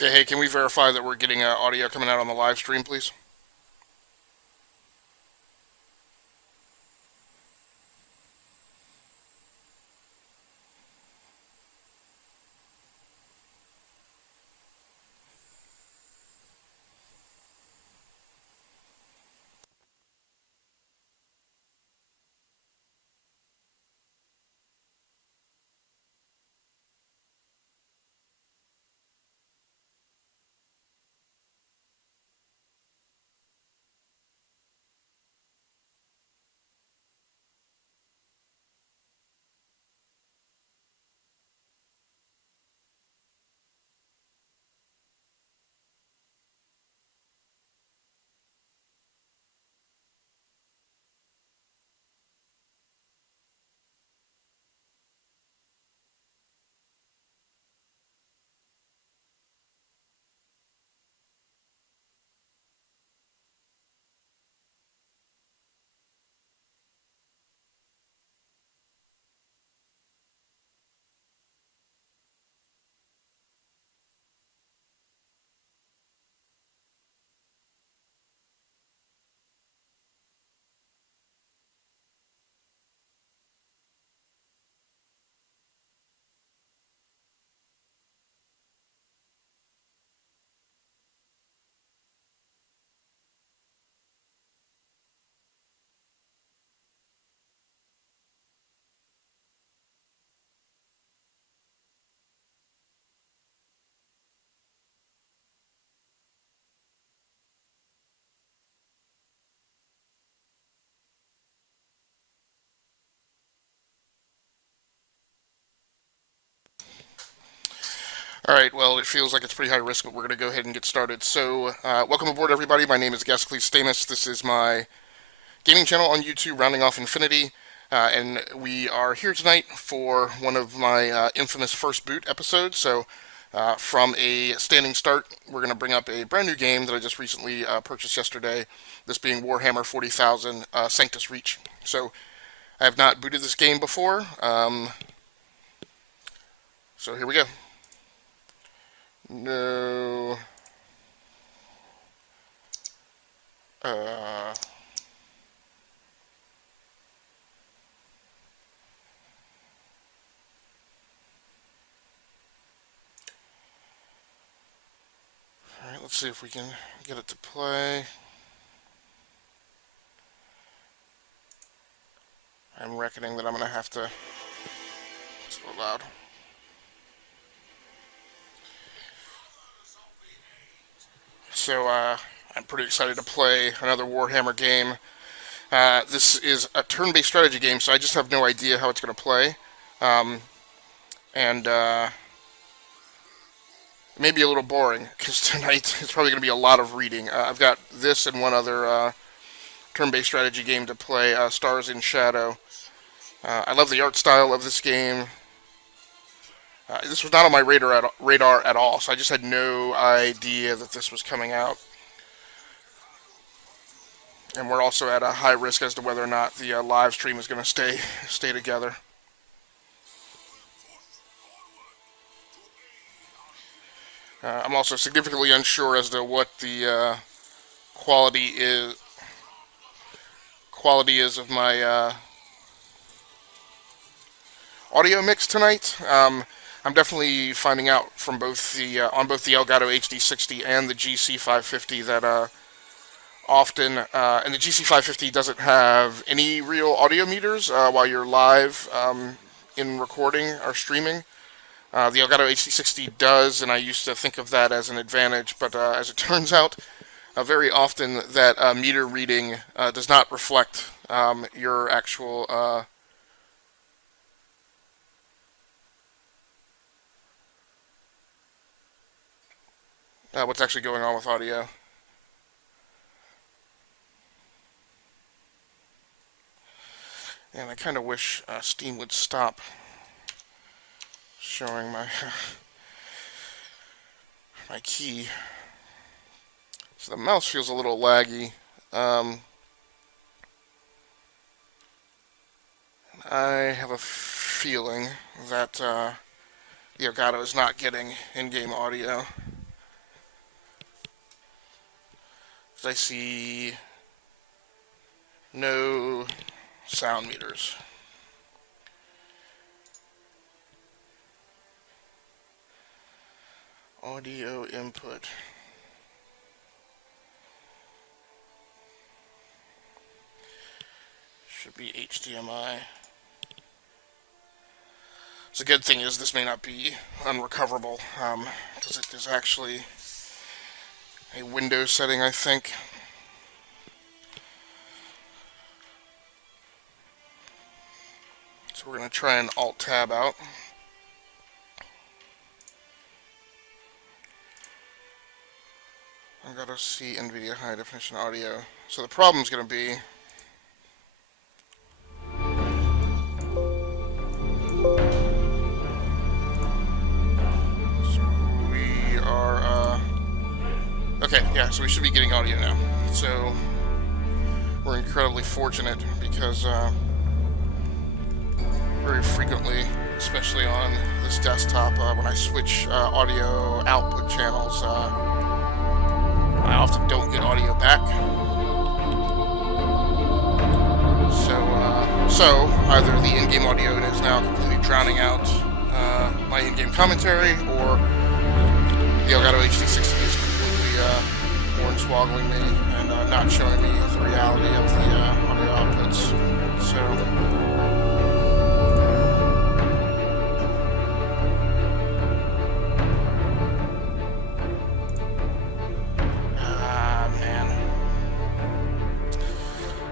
Okay, hey, can we verify that we're getting audio coming out on the live stream, please? All right, well, it feels like it's pretty high risk, but we're going to go ahead and get started. So, welcome aboard, everybody. My name is Gascles Stamus. This is my gaming channel on YouTube, Rounding Off Infinity, and we are here tonight for one of my infamous First Boot episodes. So, from a standing start, we're going to bring up a brand new game that I just recently purchased yesterday, this being Warhammer 40,000 Sanctus Reach. So, I have not booted this game before, so here we go. No. Uh, Alright, let's see if we can get it to play. I'm reckoning that I'm going to have to... It's a little loud. So, I'm pretty excited to play another Warhammer game. This is a turn-based strategy game, so I just have no idea how it's going to play. Um, and it may be a little boring, because tonight it's probably going to be a lot of reading. I've got this and one other turn-based strategy game to play, Stars in Shadow. I love the art style of this game. This was not on my radar at all, so I just had no idea that this was coming out. And we're also at a high risk as to whether or not the live stream is going to stay together. I'm also significantly unsure as to what the quality is of my audio mix tonight. I'm definitely finding out from both the on both the Elgato HD60 and the GC550 that often and the GC550 doesn't have any real audio meters while you're live in recording or streaming. The Elgato HD60 does, and I used to think of that as an advantage, but as it turns out, very often that meter reading does not reflect your actual what's actually going on with audio. And I kind of wish Steam would stop showing my my key. So the mouse feels a little laggy. I have a feeling that the Elgato is not getting in-game audio. I see no sound meters. Audio input. Should be HDMI. So the good thing is this may not be unrecoverable, because it is actually a Windows setting, I think. So we're going to try and Alt-Tab out. I've got to see NVIDIA high definition audio. So the problem is going to be okay, yeah, so we should be getting audio now. So we're incredibly fortunate because very frequently, especially on this desktop, when I switch audio output channels, I often don't get audio back. So either the in-game audio is now completely drowning out my in-game commentary, or the Elgato HD60 is completely hornswoggling me and not showing me the reality of the audio outputs.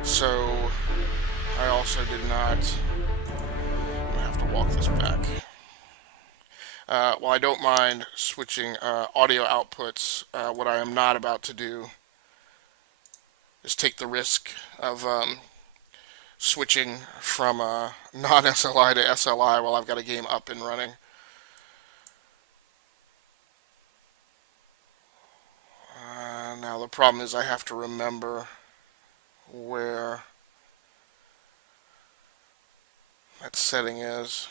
So I also did not. I have to walk this back. Well, I don't mind switching audio outputs. What I am not about to do is take the risk of switching from non-SLI to SLI while I've got a game up and running. Now the problem is I have to remember where that setting is.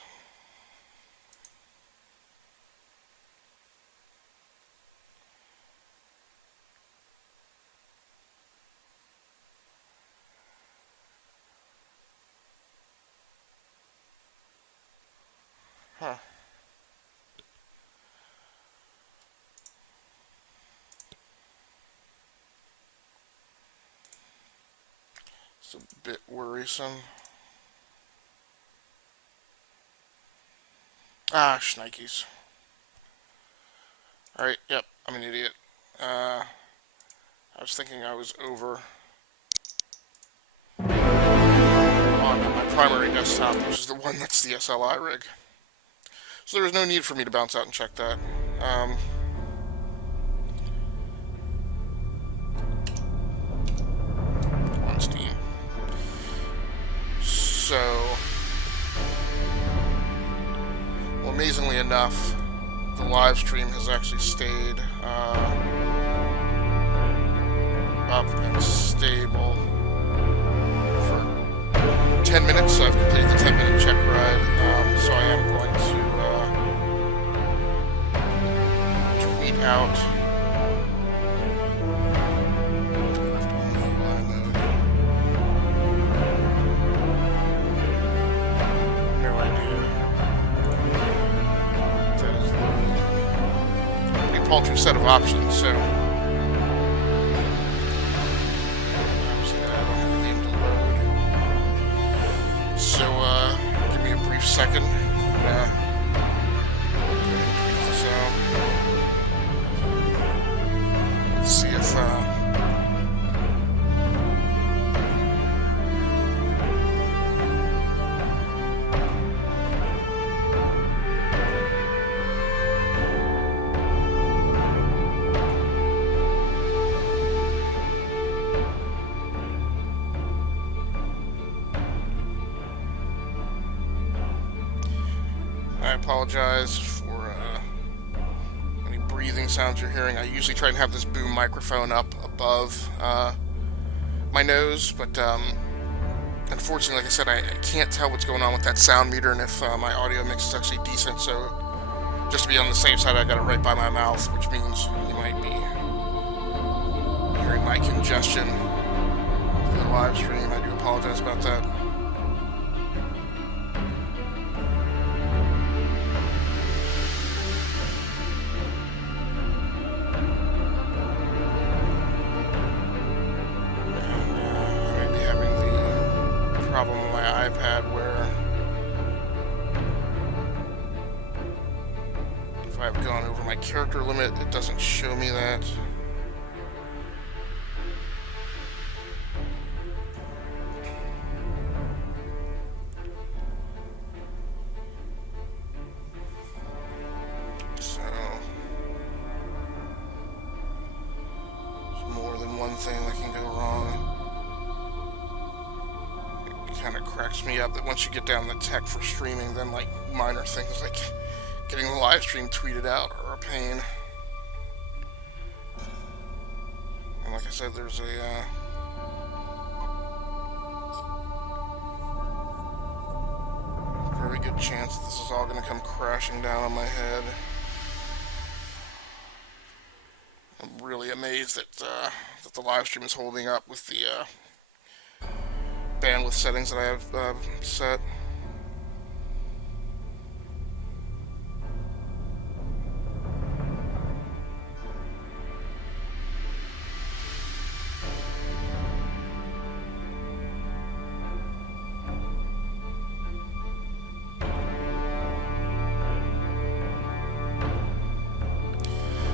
Huh. It's a bit worrisome. Ah, shnikes. Alright, yep, I'm an idiot. I was thinking I was over on my primary desktop, which is the one that's the SLI rig. So there was no need for me to bounce out and check that. On Steam. So, well, amazingly enough, the live stream has actually stayed up and stable for 10 minutes. So I've completed the 10-minute check ride. So I am going to tweet out. Left only UI mode. No idea. That is a pretty paltry set of options. So. So, give me a brief second. Let's see if, I apologize for any breathing sounds you're hearing. I usually try and have this boom microphone up above my nose, but unfortunately, like I said, I can't tell what's going on with that sound meter and if my audio mix is actually decent, so just to be on the safe side, I got it right by my mouth, which means you might be hearing my my congestion for the live stream. I do apologize about that. I may be having the problem on my iPad where if I've gone over my character limit, it doesn't show me that. So, there's more than one thing that can go wrong. It kind of cracks me up that once you get down the tech for streaming, then like minor things like getting the live stream tweeted out are a pain. And like I said, there's a very good chance that this is all going to come crashing down on my head. I'm really amazed that that the live stream is holding up with the bandwidth settings that I have set.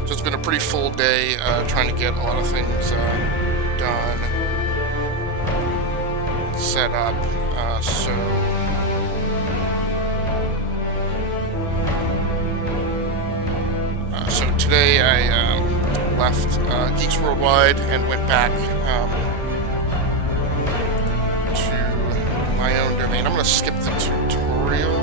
So it's been a pretty full day trying to get a lot of things done, set up. So today I left Geeks Worldwide and went back to my own domain. I'm going to skip the tutorial.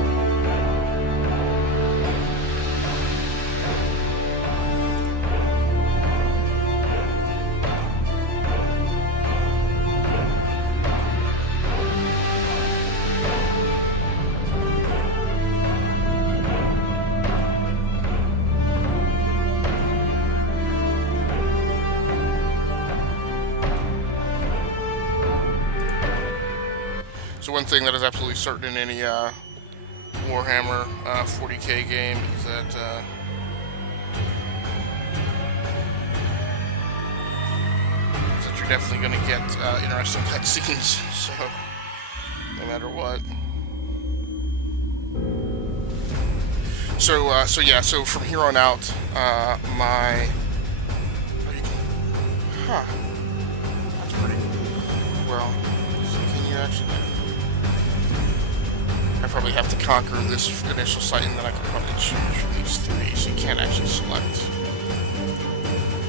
So one thing that is absolutely certain in any Warhammer 40k game is that you're definitely going to get interesting cutscenes. So no matter what. So from here on out, that's pretty well. So can you actually? I probably have to conquer this initial site, and then I can probably choose these three, so you can't actually select.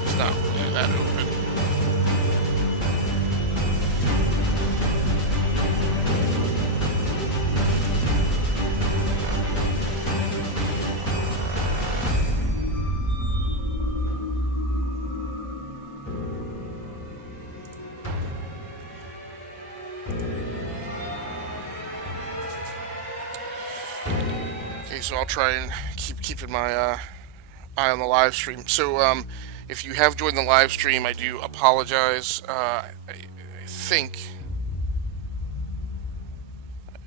It's not really that open. So I'll try and keeping my eye on the live stream. So if you have joined the live stream, I do apologize. I think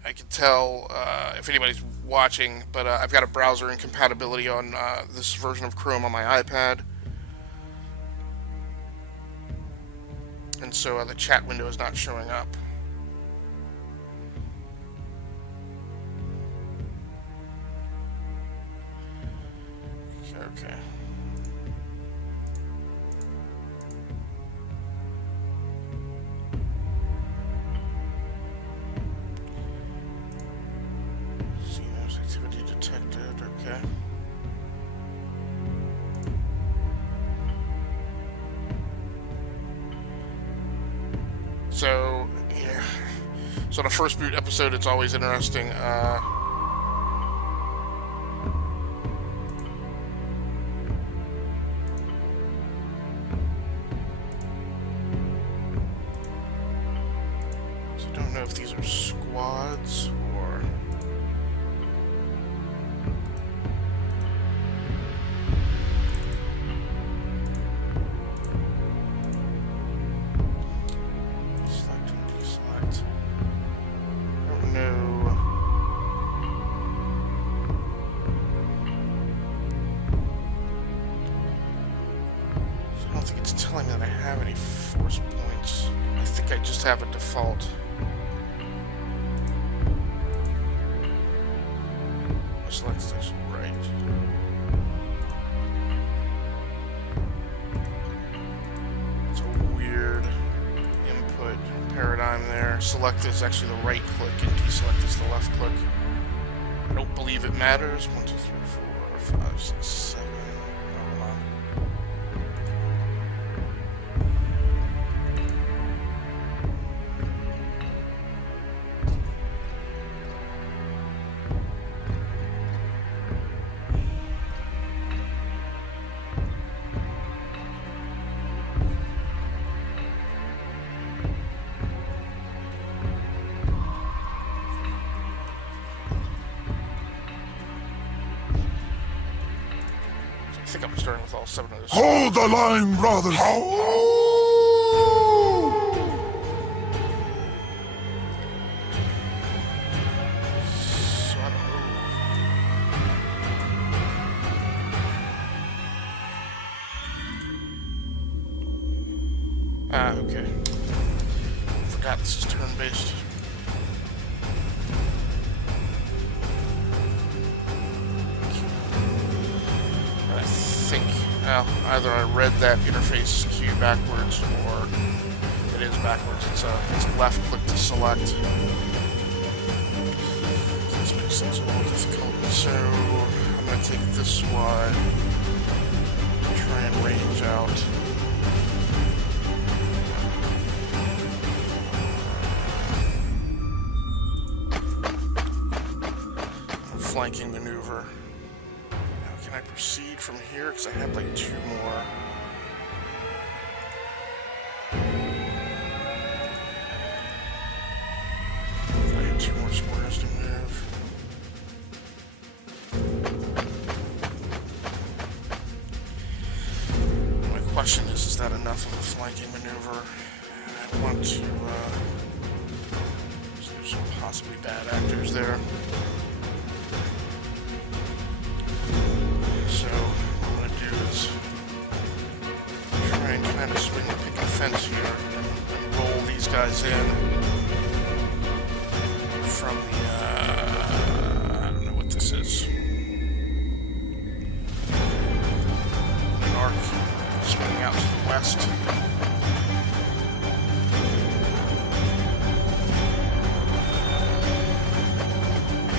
I can tell if anybody's watching, but I've got a browser incompatibility on this version of Chrome on my iPad, and so the chat window is not showing up. Okay. CMOS activity detected. Okay. So, yeah. So the first boot episode, it's always interesting. If these are squads or don't think it's telling me that I have any force points. I think I just have a default. Select station, right. It's a weird input paradigm there. Select is actually the right click and deselect is the left click. I don't believe it matters. 1, 2, 3, 4, 5, 6, 7. Hold on. I think I'm starting with all 7 of those. Hold the line, brothers! So I don't know. Okay. Forgot this is turn-based. Well, either I read that interface cue backwards, or it is backwards. It's a left click to select. This makes things a little difficult. So I'm going to take this one, try and range out. Flanking maneuver. Can I proceed from here? Because I had like 2 more. I had 2 more squares to move. My question is that enough of a flanking maneuver? I want to, there's some possibly bad actors there. So what I'm going to do is try and kind of swing the picket fence here and roll these guys in from the, I don't know what this is. An arc swinging out to the west.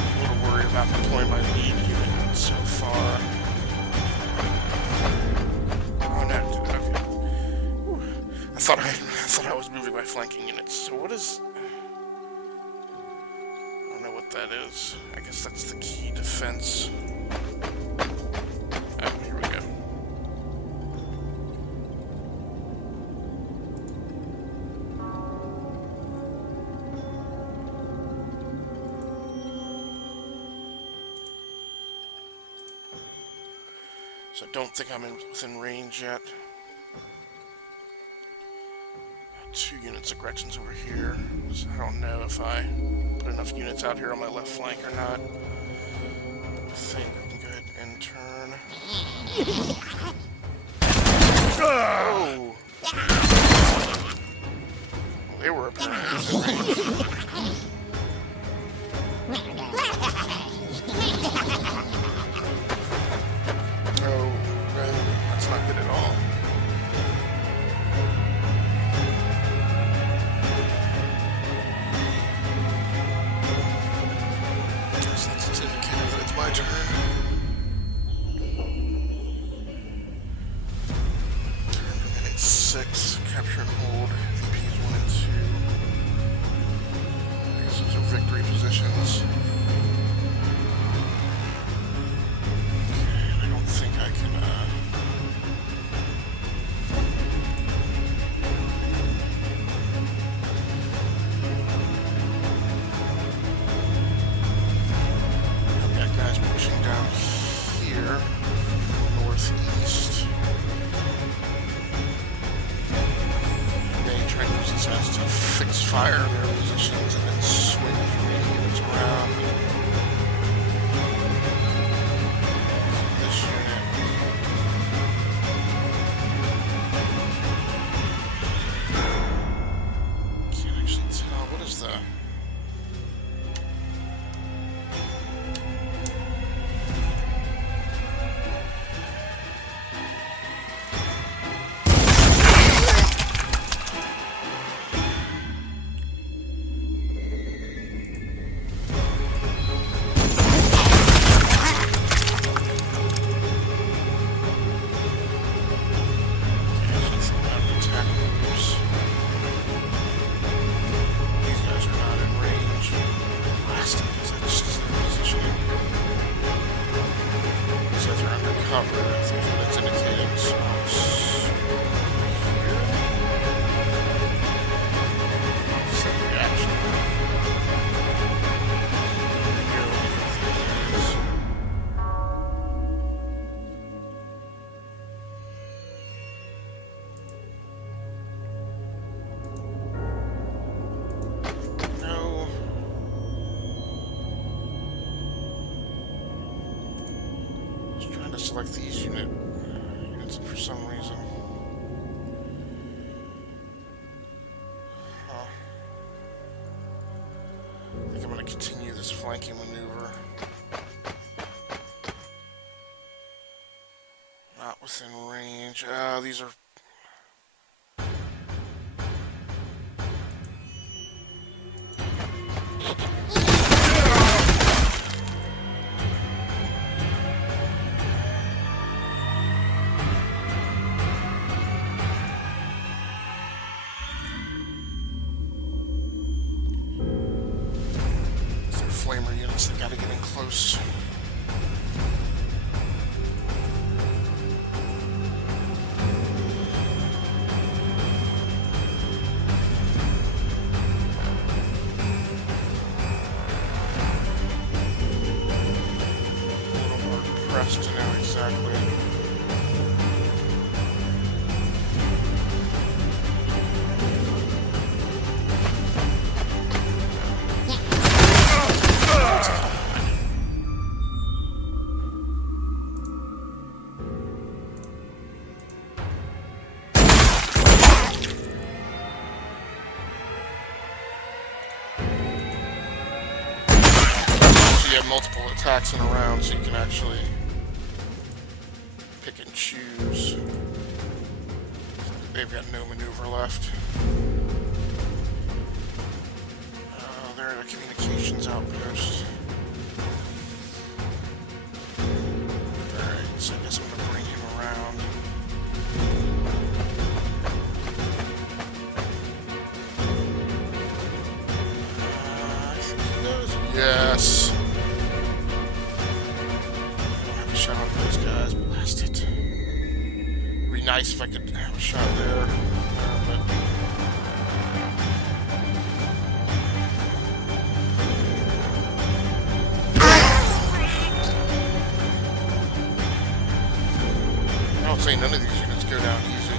A little worried about deploying my lead unit so far. I thought I was moving my flanking units. So what is... I don't know what that is. I guess that's the key defense. Oh, here we go. So I don't think I'm within range yet. 2 units of Gretchen's over here, so I don't know if I put enough units out here on my left flank or not. I think I can go ahead and turn. Oh! Well, they were apparently within range. Oh, no, that's not good at all. My turn. Turn remaining 6. Capture and hold. VPs 1 and 2. I guess those are victory positions. Okay, I don't think I can, pushing down here, northeast. They try to use this as to fix fire in their positions and then swing the remaining units around. This unit. select these units for some reason. Huh. I think I'm going to continue this flanking maneuver. Not within range. These are... flamer units that gotta get in close. A little more pressed to know exactly. Multiple attacks in a round, so you can actually pick and choose. They've got no maneuver left. They're at a communications outpost. Alright, so I guess I'm going to bring him around. I think he knows. Yes! Shot on those guys, blast it. It'd be nice if I could have a shot there. But I don't say none of these units go down easy.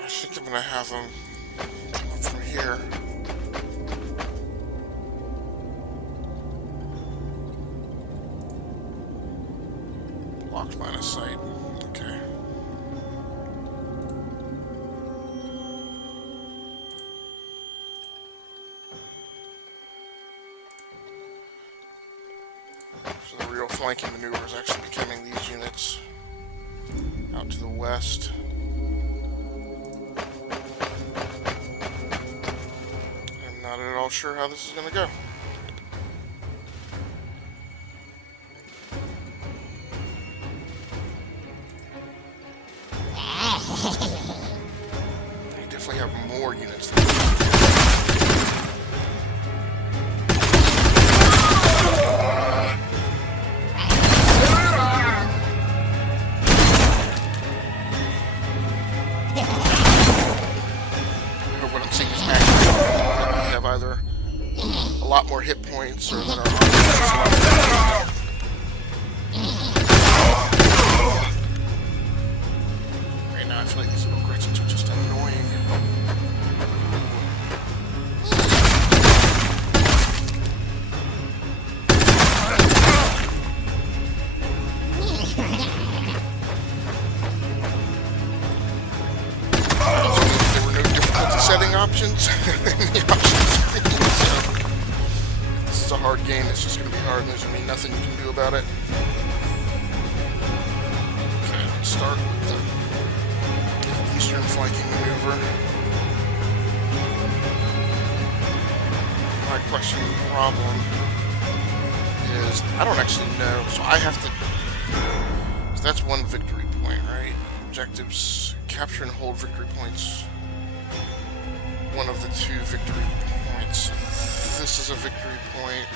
I think I'm gonna have them come up from here. Blocked line of sight. Okay. So the real flanking maneuver is actually becoming these units out to the west. Not at all sure how this is going to go. You definitely have more units than what I'm seeing is accurate. We have either a lot more hit points or that our armor right now I feel like these little Gretchens are just annoying. There were no difficulty setting options. The options. So, if this is a hard game, it's just going to be hard and there's going to be nothing you can do about it. Okay, let's start with the eastern flanking maneuver. My question problem is, I don't actually know, so I have to, so that's one victory point, right? Objectives, capture and hold victory points. One of the two victory points. This is a victory point.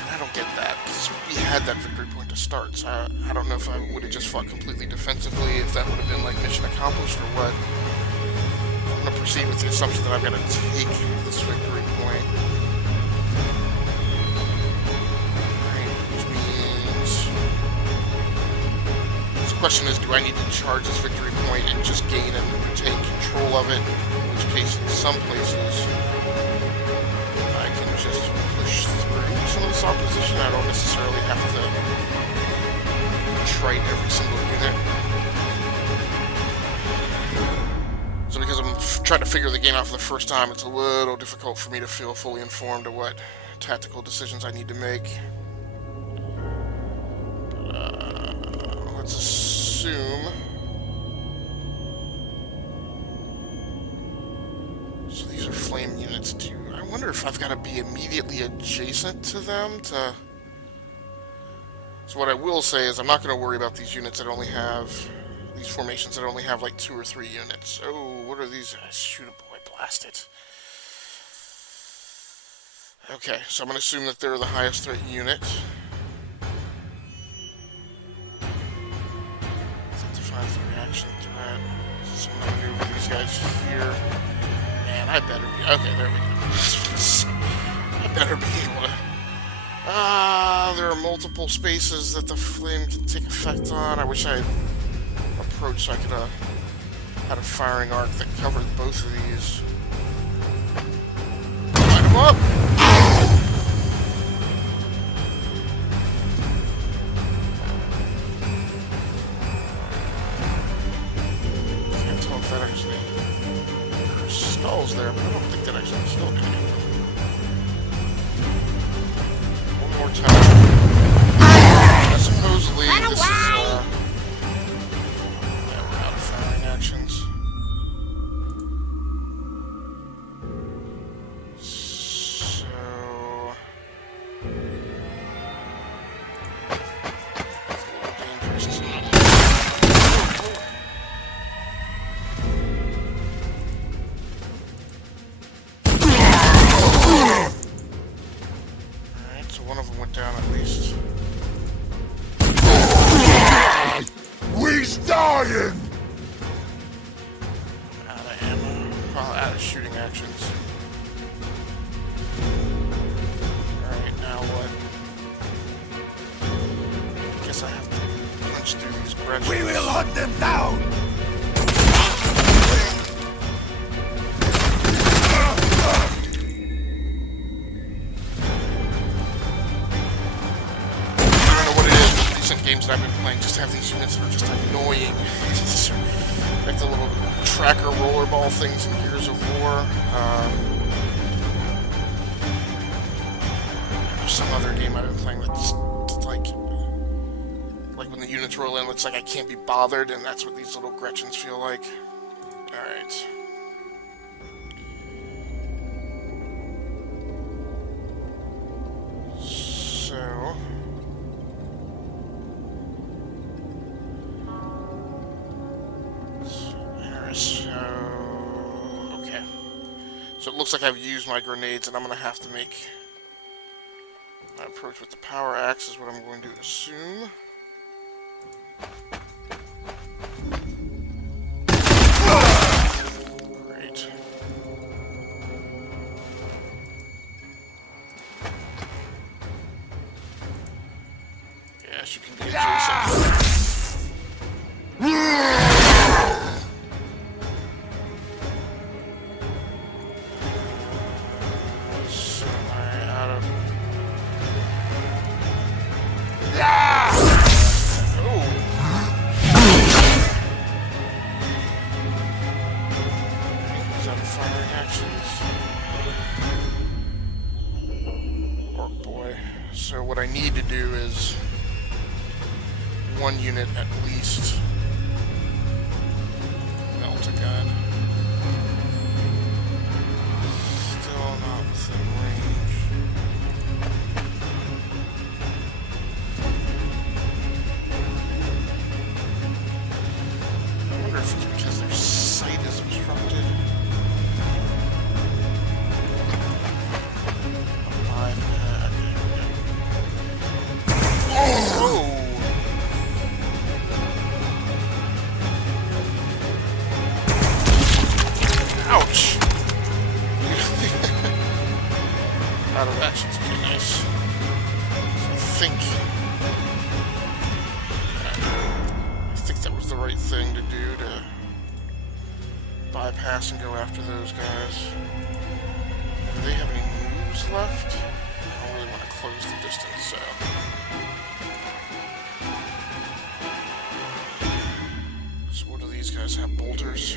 And I don't get that, because we had that victory point to start, so I don't know if I would have just fought completely defensively, if that would have been like mission accomplished or what. I'm going to proceed with the assumption that I've got to take this victory point. Right, which means it's question is, do I need to charge this victory point and just gain and retain control of it? In which case, in some places, I can just push through some of this opposition. I don't necessarily have to trite every single unit. So because I'm trying to figure the game out for the first time, it's a little difficult for me to feel fully informed of what tactical decisions I need to make. Let's assume... So these are flame units too. I wonder if I've got to be immediately adjacent to them to... So what I will say is I'm not going to worry about these units that only have... These formations that only have like 2 or 3 units. Oh, what are these? Shoot a boy, blast it. Okay, so I'm going to assume that they're the highest threat unit. Defines the reaction threat. So I'm going to maneuver these guys here. Man, I better be... Okay, there we go. I better be able to... there are multiple spaces that the flame can take effect on. I wish I had approached so I could have had a firing arc that covered both of these. Light them up! Can't tell if that actually... There are skulls there, but I don't think that actually killed anyone. One more time. Supposedly, this is, yeah, we're out of firing actions. So... It's a little dangerous to... Alright, so one of them went down at least. We's dying! Out of ammo. Well, out of shooting actions. Alright, now what? I guess I have to punch through these branches. We will hunt them down! Games that I've been playing just have these units that are just annoying. Like the little tracker rollerball things in Gears of War. There's some other game I've been playing that's like when the units roll in, it's like I can't be bothered, and that's what these little Gretchens feel like. Alright. So... okay. So it looks like I've used my grenades, and I'm going to have to make my approach with the power axe is what I'm going to assume. Great. Yes, you can be adjacent. So what I need to do is one unit at least melt a gun. Still not within range. I wonder if it's because their sight is obstructed. Oh! Ouch! Out of action's pretty nice. So I think right thing to do to bypass and go after those guys. Do they have any moves left? I don't really want to close the distance, so... So what do these guys have? Bolters?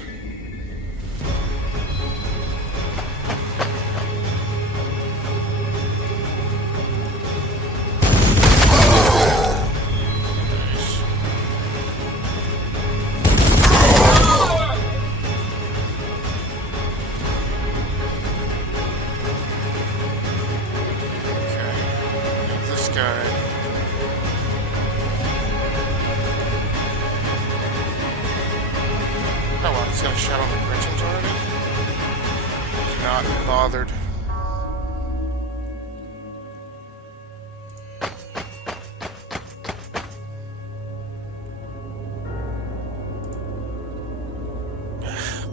Bothered.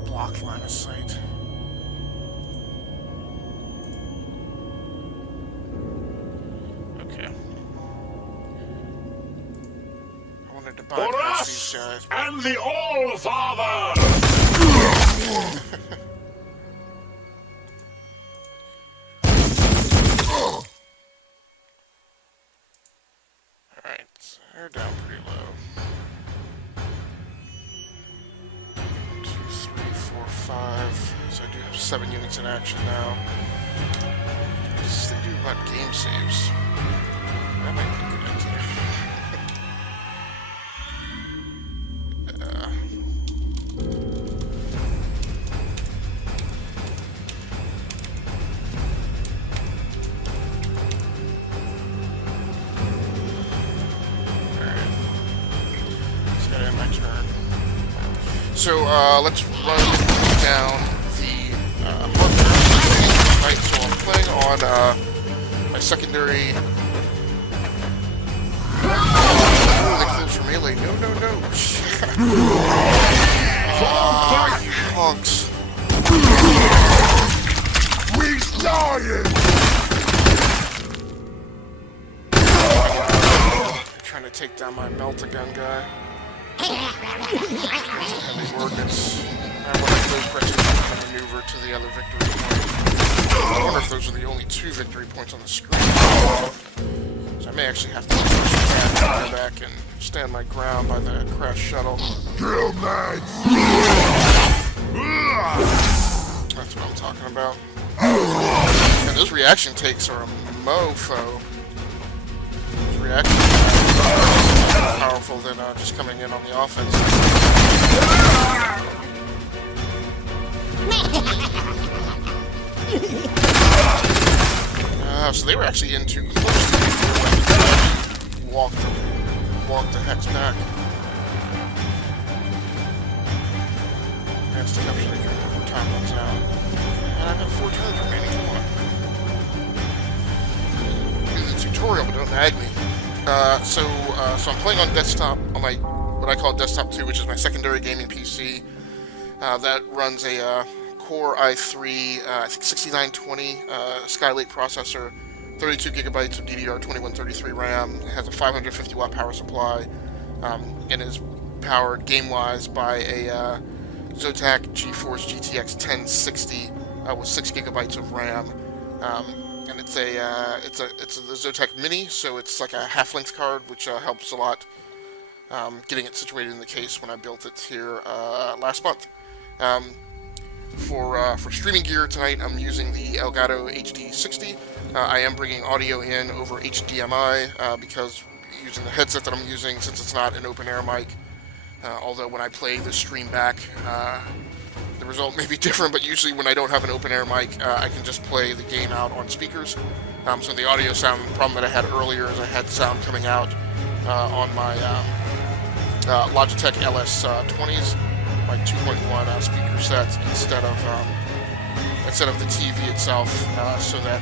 Blocked line of sight. Okay. I wanted to bypass these guys. And the All-Father! They're down pretty low. 1, 2, 3, 4, 5. So I do have 7 units in action now. What's this thing do about game saves? That might be a good idea. So let's run down the hardware. Right, so I'm playing on my secondary. Oh, they close for melee. No, no, no. Ah, you punks. We're dying! They're trying to take down my melt-a-gun guy. Heavy ordnance. I want to go pressing the maneuver to the other victory point. I wonder if those are the only 2 victory points on the screen. So I may actually have to fly back and stand my ground by the crash shuttle. Kill me! That's what I'm talking about. And those reaction takes are a mofo. Those reaction takes are more powerful than just coming in on the offense. So they were actually in too close to me. Walk the hex back. That's the capture before time runs out. And I've got 4 turns remaining. Come on. Do the tutorial, but don't nag me. So I'm playing on desktop, on my, what I call desktop 2, which is my secondary gaming PC. That runs a Core i3, I think 6920 Skylake processor, 32 gigabytes of DDR2133 RAM. It has a 550 watt power supply, and is powered game-wise by a Zotac GeForce GTX 1060 with 6 gigabytes of RAM. And it's the Zotac Mini, so it's like a half-length card, which helps a lot getting it situated in the case when I built it here last month. For streaming gear tonight, I'm using the Elgato HD60. I am bringing audio in over HDMI because using the headset that I'm using, since it's not an open-air mic, although when I play the stream back, the result may be different, but usually when I don't have an open-air mic, I can just play the game out on speakers. So the audio sound problem that I had earlier is I had sound coming out on my Logitech LS20s, my 2.1 speaker sets instead of the TV itself, so that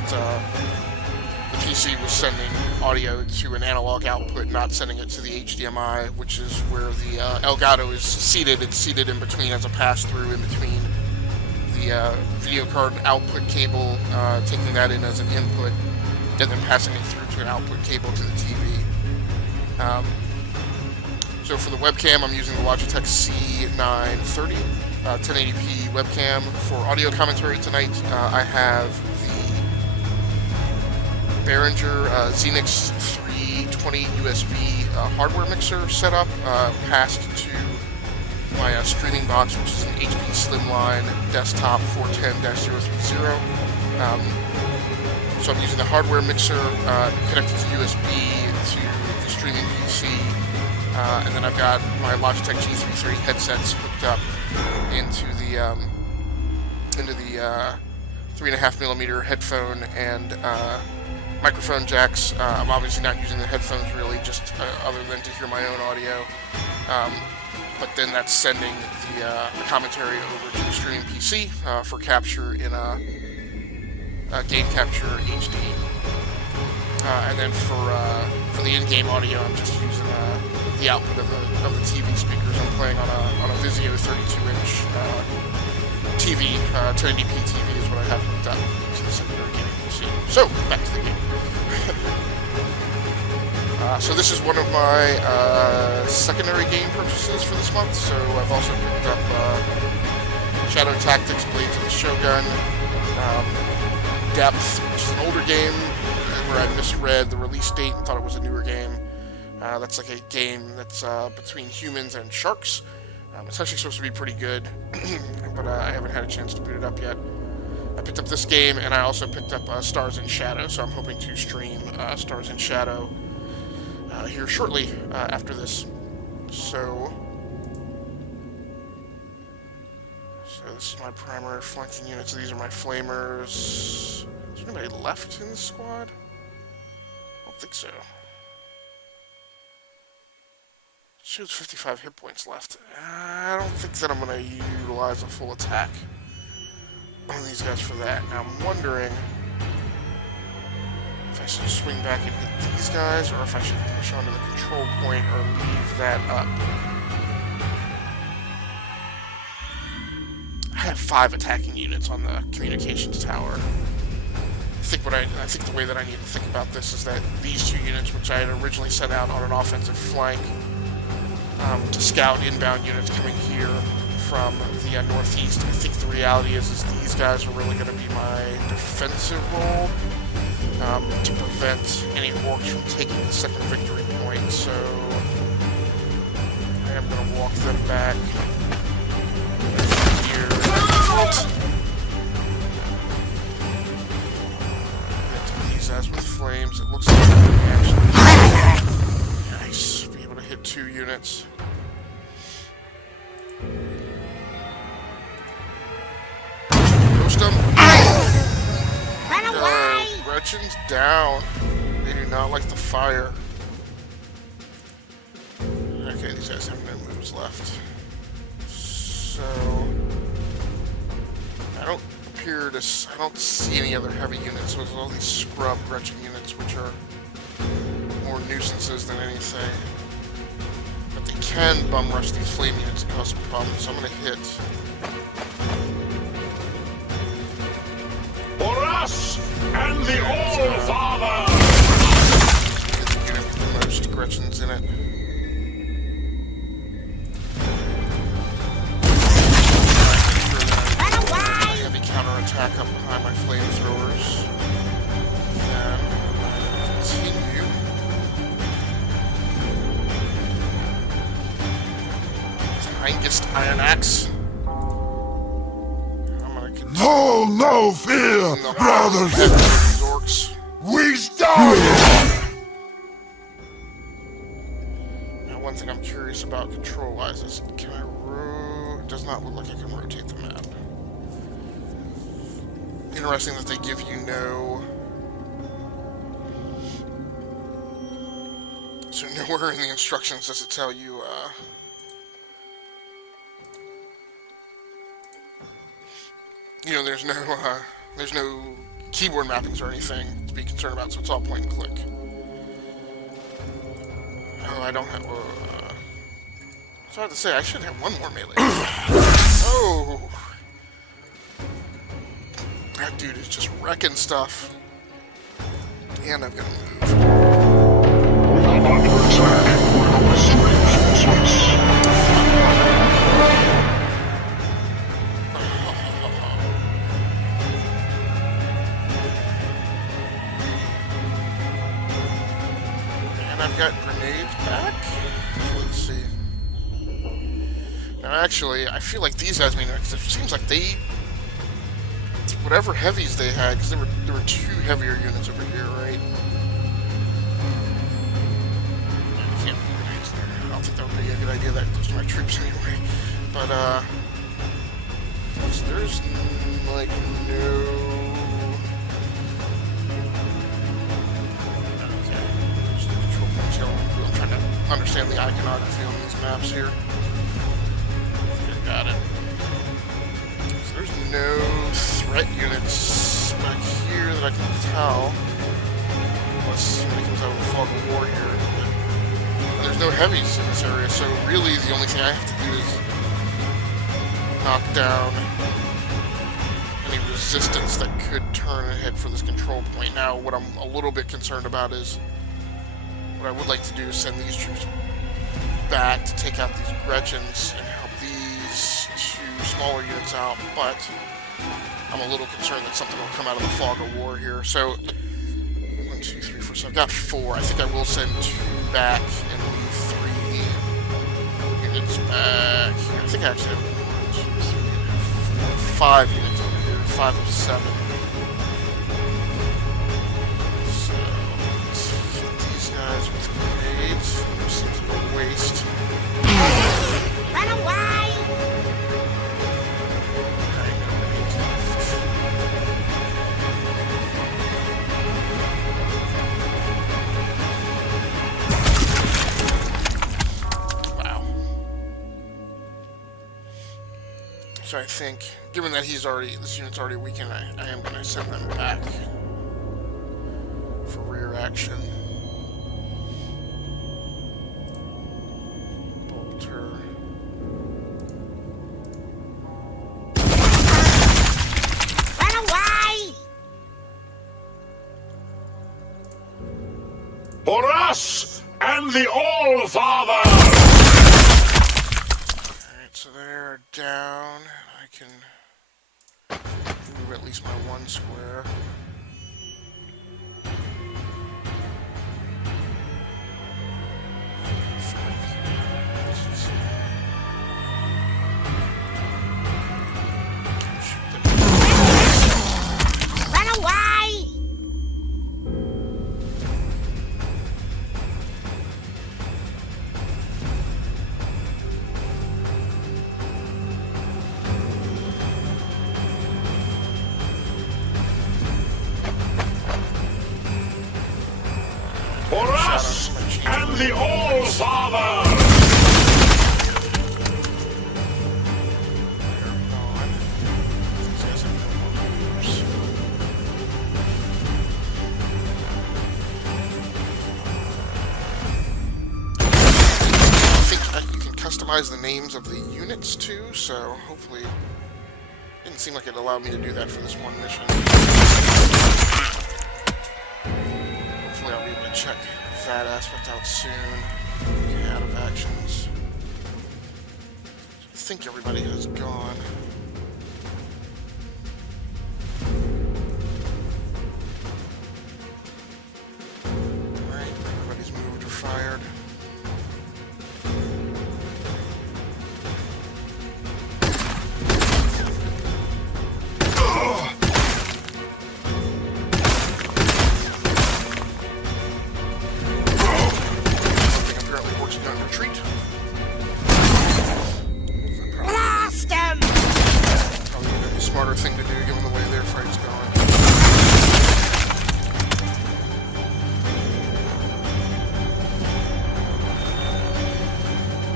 the PC was sending audio to an analog output, not sending it to the HDMI, which is where the Elgato is seated. It's seated in between as a pass-through in between the video card output cable, taking that in as an input, and then passing it through to an output cable to the TV. So for the webcam, I'm using the Logitech C930 1080p webcam. For audio commentary tonight, I have the Behringer Xenix 320 USB hardware mixer set up, passed to my streaming box, which is an HP Slimline Desktop 410-030. So I'm using the hardware mixer connected to USB to the streaming PC, and then I've got my Logitech G330 headsets hooked up into the 3.5mm headphone and microphone jacks. I'm obviously not using the headphones really, just other than to hear my own audio. But then that's sending the commentary over to the streaming PC for capture in Game Capture HD. And then for the in-game audio, I'm just using the output of the TV speakers. I'm playing on a Vizio 32-inch TV, 1080p TV is what I have hooked up to the secondary gaming PC. So back to the game. So this is one of my secondary game purchases for this month. So I've also picked up Shadow Tactics: Blades of the Shogun, Depth, which is an older game where I misread the release date and thought it was a newer game. That's like a game that's between humans and sharks. It's actually supposed to be pretty good, but I haven't had a chance to boot it up yet. I picked up this game, and I also picked up Stars in Shadow, so I'm hoping to stream Stars in Shadow here shortly after this. So this is my primary flanking unit. So these are my flamers. Is there anybody left in the squad? I don't think so. It shows 55 hit points left. I don't think that I'm going to utilize a full attack on these guys for that. Now I'm wondering if I should swing back and hit these guys, or if I should push onto the control point or leave that up. I have 5 attacking units on the communications tower. I think the way that I need to think about this is that these 2 units, which I had originally set out on an offensive flank to scout inbound units coming here from the northeast, I think the reality is these guys are really going to be my defensive role to prevent any orcs from taking the second victory point. So I am going to walk them back here. These guys with flames. It looks like I can actually nice. Be able to hit 2 units. Ghost them. Run away! Gretchen's down. They do not like the fire. Okay, these guys have no moves left. So I don't see any other heavy units. So there's all these scrub Gretchen units, which are more nuisances than anything. But they can bum rush these flame units and cause some problems. So I'm going to hit. For us and the All-Father! Get the unit with the most Gretchens in it. Heavy counterattack up behind my flamethrowers. Then continue. Hengist Iron Axe. No fear, brothers! These orcs. We started! Now, one thing I'm curious about control-wise is, can I it does not look like I can rotate the map. Interesting that they give you no... So nowhere in the instructions does it tell you, you know, there's no keyboard mappings or anything to be concerned about, so it's all point and click. Oh, I don't have... it's hard to say. I should have one more melee. Oh! That dude is just wrecking stuff. And I've got to move. We are under attack. Our strength I've got grenades back. Let's see. Now, actually, I feel like these guys, because it seems like they, whatever heavies they had, because there were two heavier units over here, right? I can't put grenades there. I don't think that would be a good idea that close to my troops anyway. But, so there's, like, no... I'm trying to understand the iconography on these maps here. Okay, got it. So there's no threat units back here that I can tell. Unless somebody comes out of the fog of war here. But there's no heavies in this area, so really the only thing I have to do is knock down any resistance that could turn and head for this control point. Now, what I'm a little bit concerned about is what I would like to do is send these troops back to take out these Gretchens and help these two smaller units out, but I'm a little concerned that something will come out of the fog of war here. So, 1, 2, 3, 4, so I've got 4. I think I will send 2 back and leave 3 units back here. I think I actually have 1, 2, 3, 4, 5 units over here. 5 of 7. With grenades, which seems like a waste. Run away! Wow. So I think, given that this unit's already weakened, I am going to send them back for rear action. For us and the All-Father! Alright, so they're down. I can move at least my 1 square. Run away! For us and the All-Father! Customize the names of the units too, so hopefully it didn't seem like it allowed me to do that for this one mission. Hopefully I'll be able to check that aspect out soon. Okay, out of actions. I think everybody has gone. Alright, everybody's moved or fired. Smarter thing to do given the way their fight's going.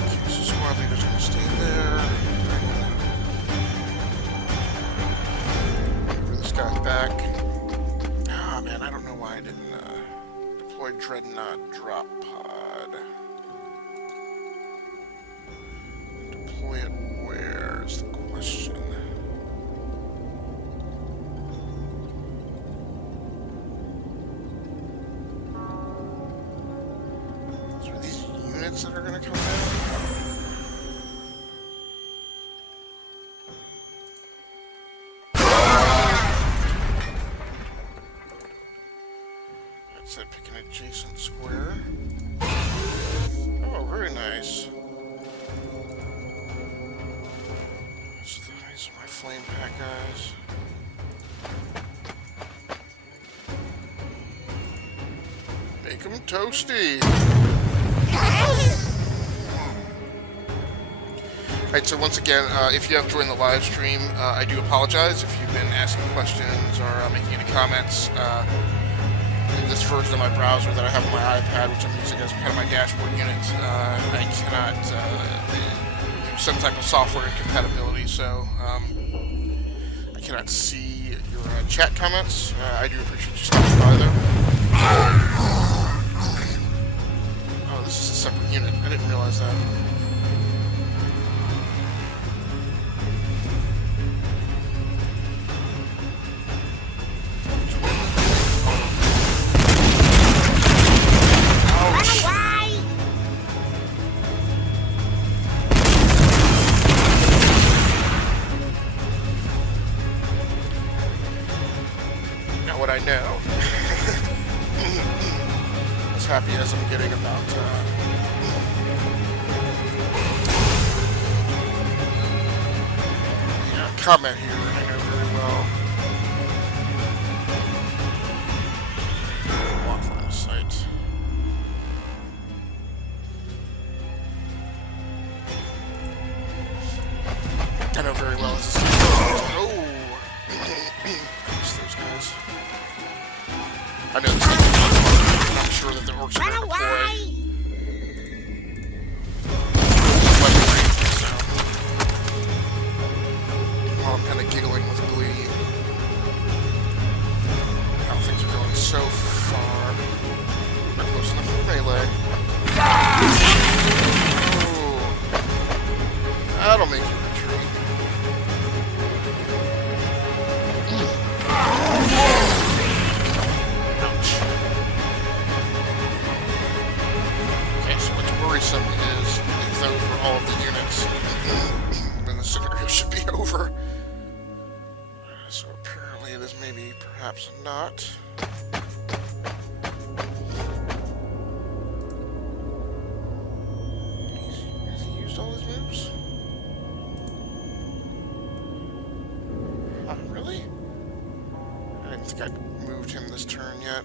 Okay, so squad leader's gonna stay there. Move this guy back. Ah, man, I don't know why I didn't deploy Dreadnought Drop Pod. Deploy it where is the question? That are going to come down. That's it, pick an adjacent square. Make them toasty. Alright, so once again, if you have joined the live stream, I do apologize if you've been asking questions or making any comments. In this version of my browser that I have on my iPad, which I'm using as kind of my dashboard unit, I cannot use some type of software incompatibility, so I cannot see your chat comments. I do appreciate you stopping by, though. Oh, this is a separate unit. I didn't realize that. I know. As happy as I'm getting about comment here, I know very well. Walk line of sight. I know very well this is oh those guys. I know this thing, and I'm sure that the orcs are going to deploy. While I'm kind of giggling with glee. How things are going so far. Not close enough for melee. Oh. That'll make you retreat. Worrisome is if those were all of the units, then the scenario should be over. So apparently it is maybe, perhaps not. Has he used all his moves? Really? I didn't think I'd moved him this turn yet.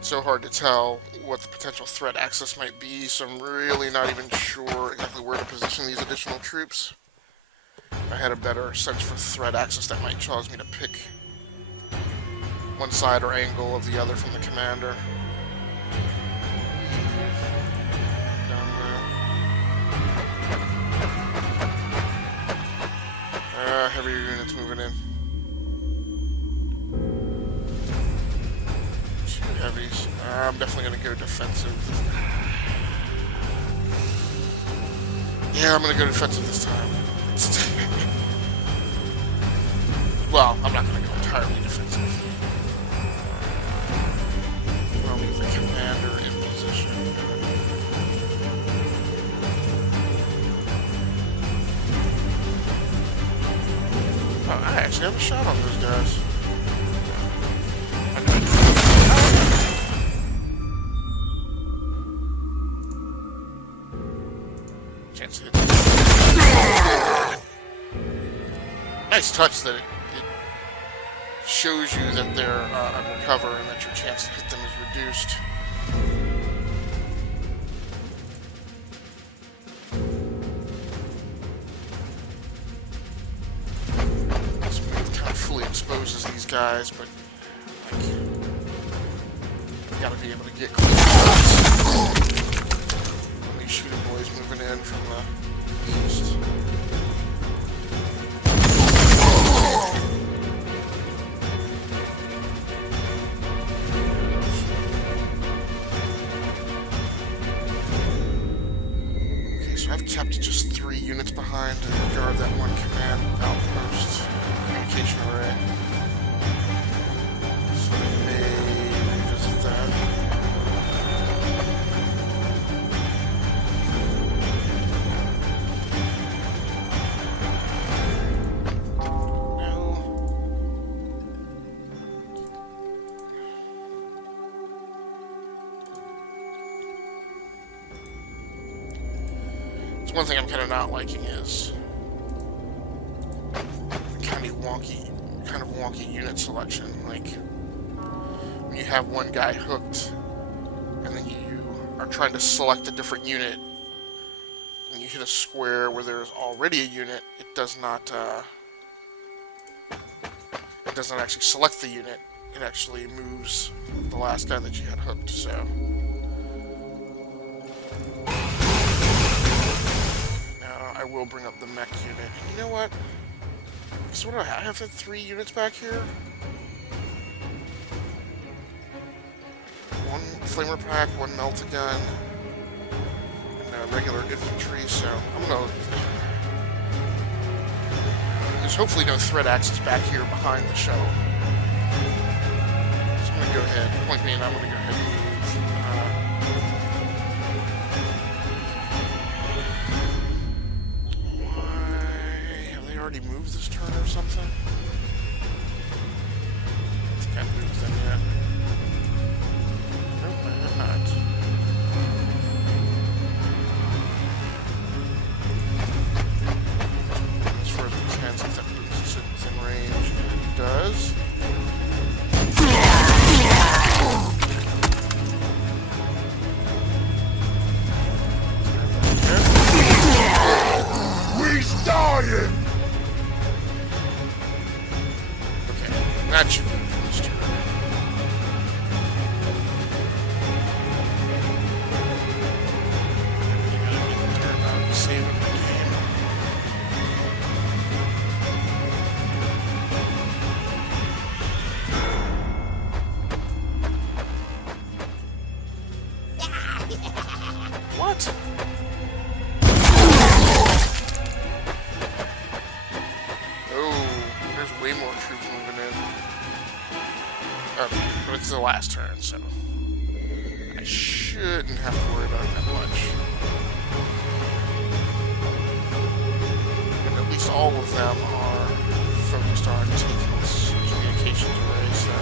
So hard to tell what the potential threat axis might be, so I'm really not even sure exactly where to position these additional troops. If I had a better sense for threat axis, that might cause me to pick one side or angle of the other from the commander. Down there. Heavier units moving in. Heavies. I'm definitely going to go defensive. Yeah, I'm going to go defensive this time. Well, I'm not going to go entirely defensive. I'll leave the commander in position. Oh, I actually have a shot on those guys. Nice touch that it shows you that they're under cover and that your chance to hit them is reduced. This move kind of fully exposes these guys, but like, you gotta be able to get close. These shooting boys moving in from the east. I've kept just 3 units behind to guard that one command outpost communication array. So I may revisit that. One thing I'm kind of not liking is the kind of kind of wonky unit selection. Like when you have one guy hooked, and then you are trying to select a different unit, and you hit a square where there's already a unit, it does not actually select the unit. It actually moves the last guy that you had hooked. So now I will bring up the mech unit. And you know what? So what do I have? I have 3 units back here. 1 flamer pack, 1 melta gun, and regular infantry. So I'm gonna. There's hopefully no threat axis back here behind the shuttle. So I'm gonna go ahead. Point me, and I'm gonna go ahead and move. Why have they already moved this turn or something? I think I moved them yet. Nope, I have not. As far as we can, since that boost is in range, it does. He's dying! Okay, that should be for this turn. Saving the game. What? Oh, there's way more troops moving in. But it's the last turn, so I shouldn't have to worry about that much. And at least all of them are focused on taking this communications away, so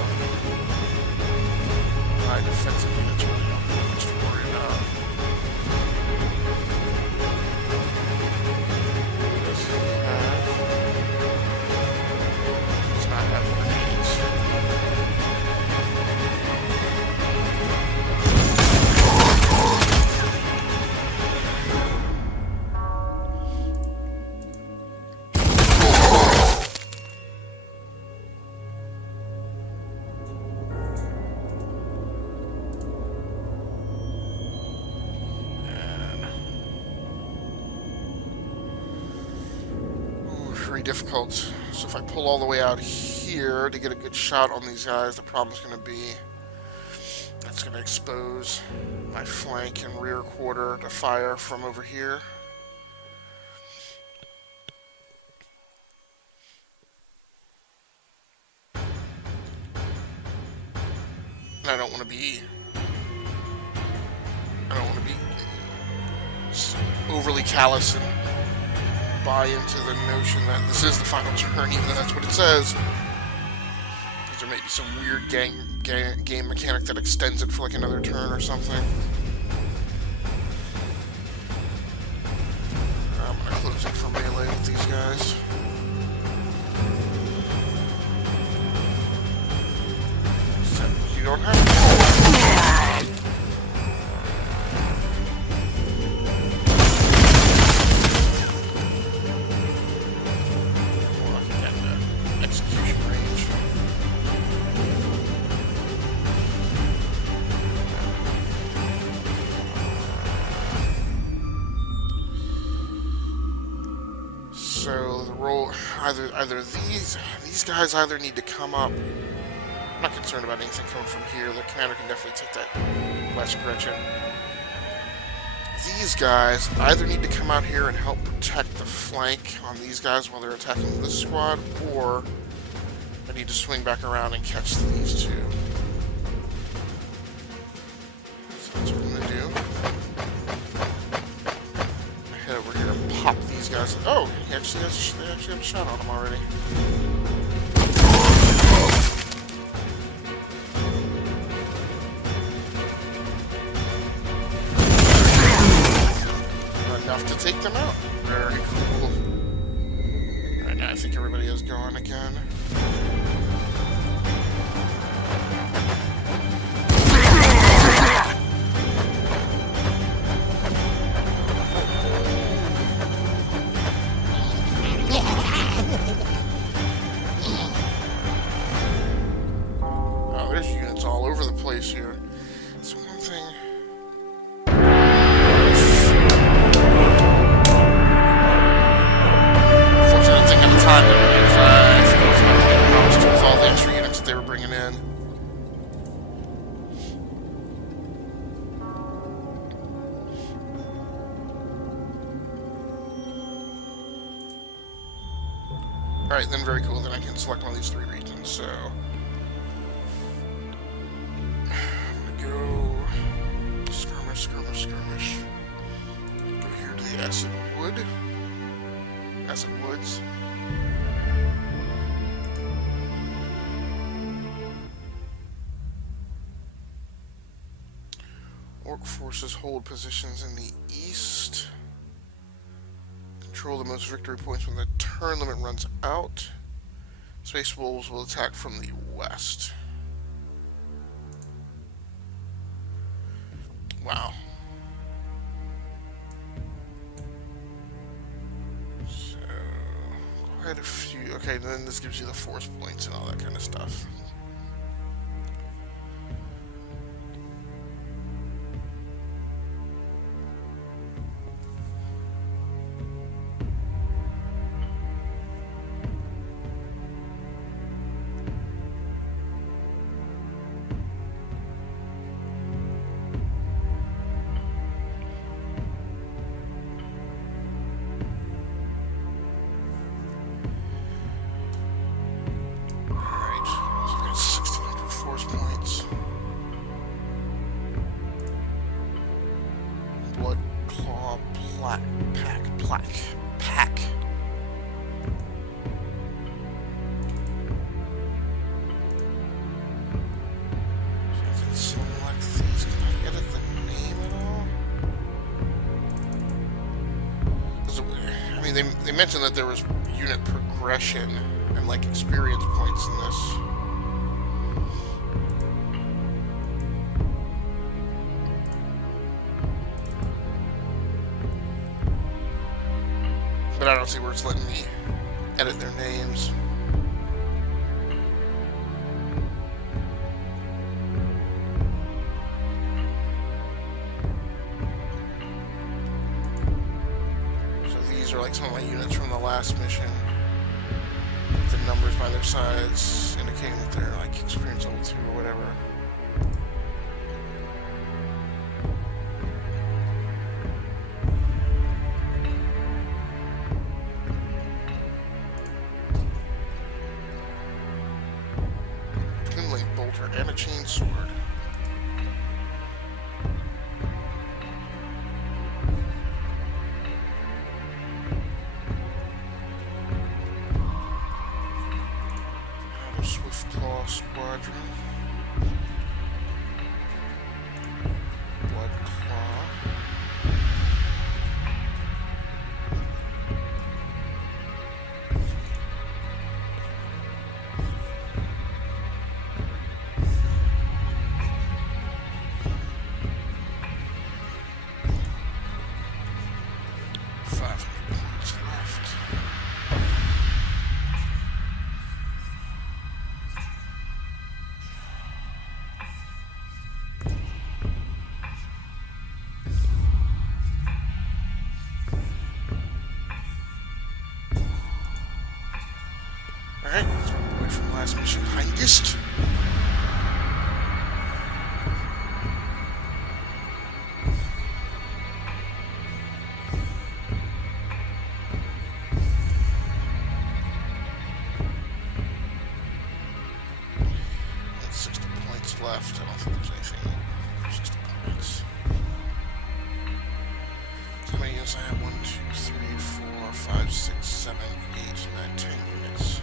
my defensive units really don't have much to worry about. Does not have grenades. Very difficult. So if I pull all the way out here to get a good shot on these guys, the problem's going to be that's going to expose my flank and rear quarter to fire from over here. And I don't want to be overly callous and buy into the notion that this is the final turn, even though that's what it says. Because there may be some weird game mechanic that extends it for like another turn or something. I'm gonna close it for melee with these guys. So you don't have to. So the roll either these guys either need to come up. I'm not concerned about anything coming from here. The commander can definitely take that West Gretchen. These guys either need to come out here and help protect the flank on these guys while they're attacking this squad, or I need to swing back around and catch these two. So that's what I'm gonna do. Head over here and pop these guys. Oh, they actually have a shot on them already. Enough to take them out. Very cool. Alright, now I think everybody is gone again. Oh, there's units all over the place here. It's one thing. Fortunate thing at the time because I think it was housed with all the extra units that they were bringing in. Alright, then very cool. Then I can select one of these 3 regions. So I'm gonna go skirmish. Go here to the Acid Woods. Orc forces hold positions in the east. Control the most victory points when the turn limit runs out. Space Wolves will attack from the west. Wow. So, quite a few. Okay, then this gives you the force points and all that kind of stuff. Pack. So I can select these. Can I edit the name at all? I mean, they mentioned that there was unit progression and like experience points in this. But I don't see where it's letting me edit their names. So these are like some of my units from the last mission. The numbers by their sides indicating that they're like experience level 2 or whatever. And a chain sword. A Swift Claw Squadron. Blood Claw. Alright, let's move away from last mission. Hindest. That's 60 points left. I don't think there's anything. 60 points. So how many units I have? 1, 2, 3, 4, 5, 6, 7, 8, 9, 10 units.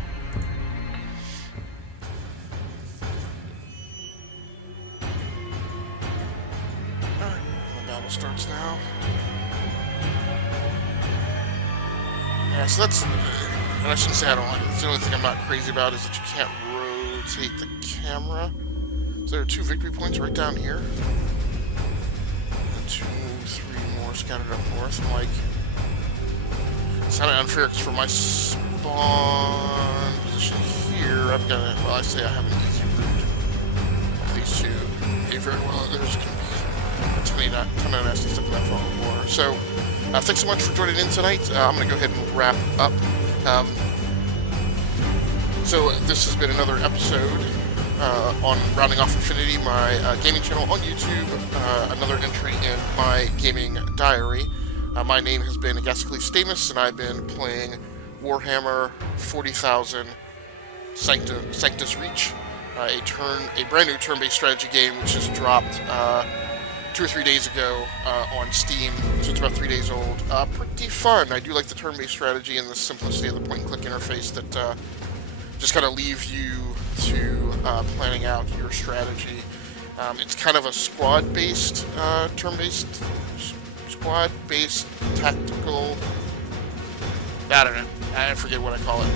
Starts now. Yeah, so that's and I shouldn't say I don't like it. It's the only thing I'm not crazy about is that you can't rotate the camera. So there are 2 victory points right down here. And 2, 3 more scattered up north. I'm like, it's kind of unfair because for my spawn position here, I've got a, well, I say I have an easy route to these 2. Okay, very well, there's going to be a ton of nasty stuff in that front war. So, thanks so much for joining in tonight. I'm going to go ahead and wrap up. So this has been another episode on Rounding Off Infinity, my gaming channel on YouTube, another entry in my gaming diary. My name has been Agassically Stamus, and I've been playing Warhammer 40,000 Sanctus Reach, a brand new turn-based strategy game which just dropped 2 or 3 days ago on Steam, so it's about 3 days old. Pretty fun. I do like the turn-based strategy and the simplicity of the point-and-click interface that just kind of leave you to planning out your strategy. It's kind of a squad-based, squad-based tactical. I don't know. I forget what I call it,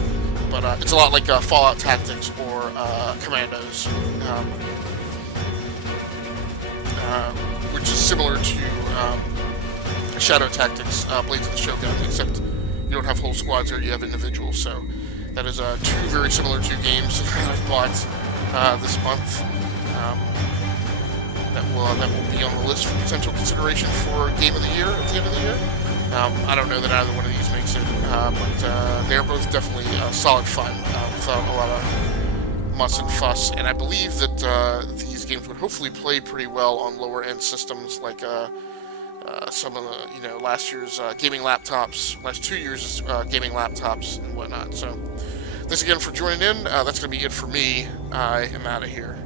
but it's a lot like Fallout Tactics or Commandos. Which is similar to Shadow Tactics, Blades of the Shogun, except you don't have whole squads there, you have individuals. So that is 2 very similar to games that I've bought this month. That will be on the list for potential consideration for Game of the Year at the end of the year. I don't know that either one of these makes it, but they're both definitely solid fun without a lot of muss and fuss. And I believe that these games would hopefully play pretty well on lower end systems like some of the last year's gaming laptops, last 2 years' gaming laptops and whatnot. So thanks again for joining in. That's going to be it for me. I am out of here.